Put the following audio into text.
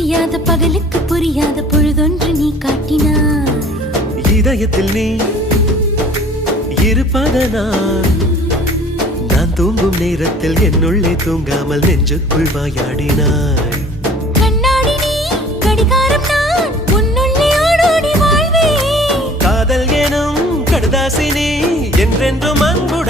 தெரியாத பகலுக்கு புரியாத பொழுதொன்று நீ காட்டினாய். இதயத்தில் நீ இருப்பதனால் நான் தூங்கும் நேரத்தில் என்னுள்ளே தூங்காமல் நெஞ்சுக்குள் வாயாடினாய். கண்ணாடி நீ கடிகாரம் நான் உன்னுள்ளே ஓடோடி வாழ்வேன். காதல் எனும் கடுதாசி நீ என்றென்றும் அன்புடன்